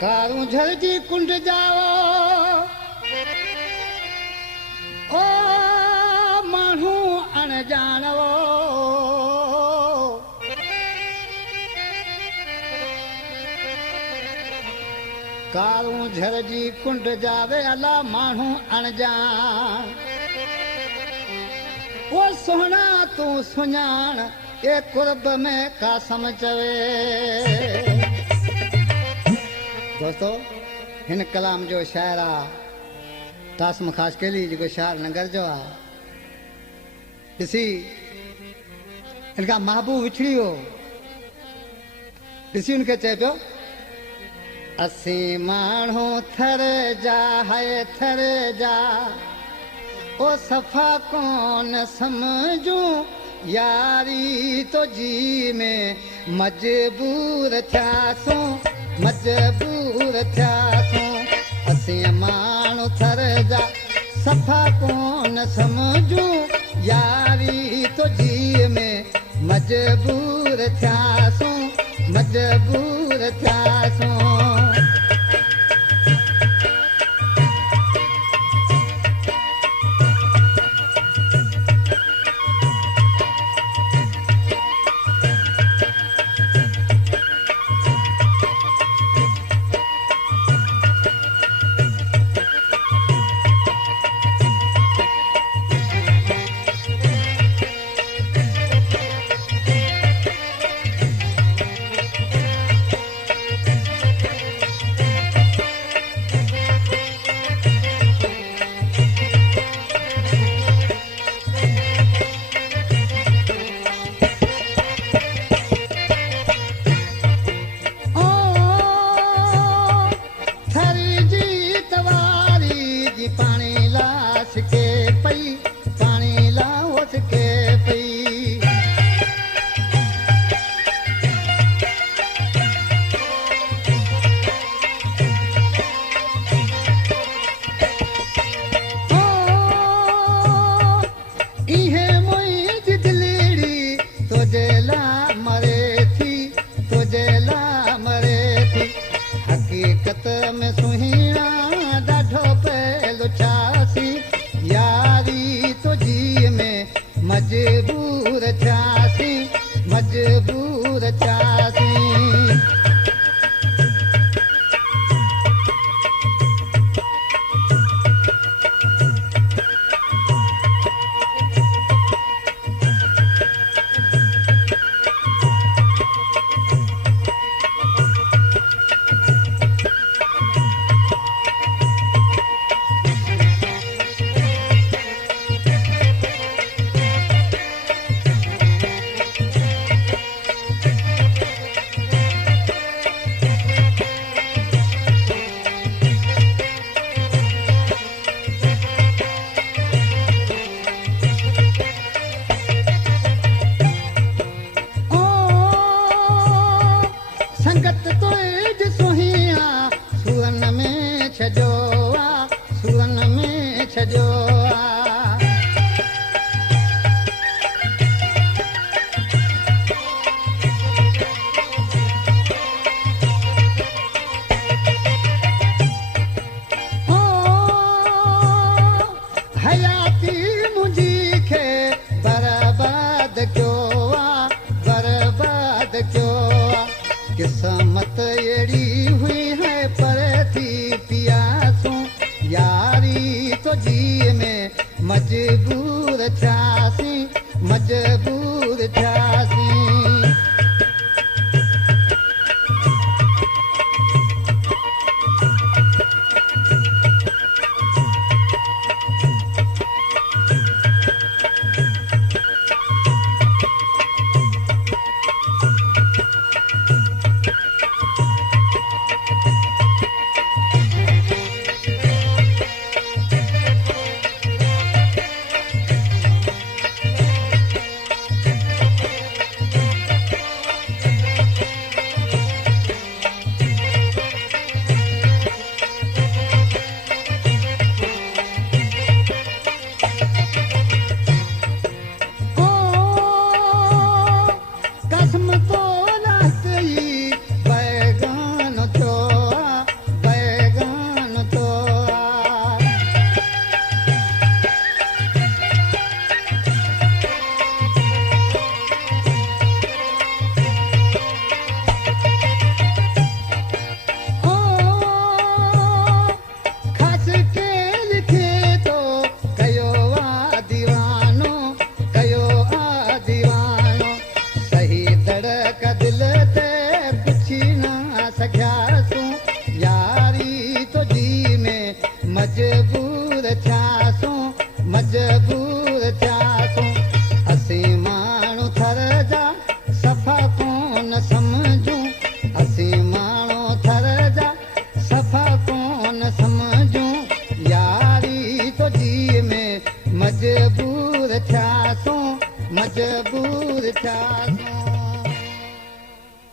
कारूं झरजी कुंड जाओ ओ माण्हू अणजाणो कारूं झरजी कुंड जावे अला माण्हू अणजान ओ सोहना तू सुञाण ए कुर्ब में कासम चवे। दोस्तों हिन कलाम जो शायर आहे तासम ख़ास केली जेको शायर नगर जो आहे। ॾिसी हिन खां महबूब विछड़ी वियो, ॾिसी हुनखे चए पियो असीं माण्हू थर जा है थर जा ओ सफ़ा कोन समझूं यारी तो जी में मजबूर थियासूं मजबूर थियासूं। असीं माण्हू थर जा सफ़ा कोन समझूं यारी तो जी में मजबूर थियासूं मजबूर थियासूं। मजबूर थियासीं मजबूर थियासीं। संगत तो सुहिया सुरन में छजो आ सुरन में छजो आ। ओ हयाती मुझी खे बर्बाद क्यों आ बर्बाद क्यों आ। किस्मत अड़ी हुई है पर थी पियासूं यारी तो जी में मजबूर थियासीं मजबूर थियासीं। ज़िंदगीअ में मजबूर थियासूं मजबूर थियासूं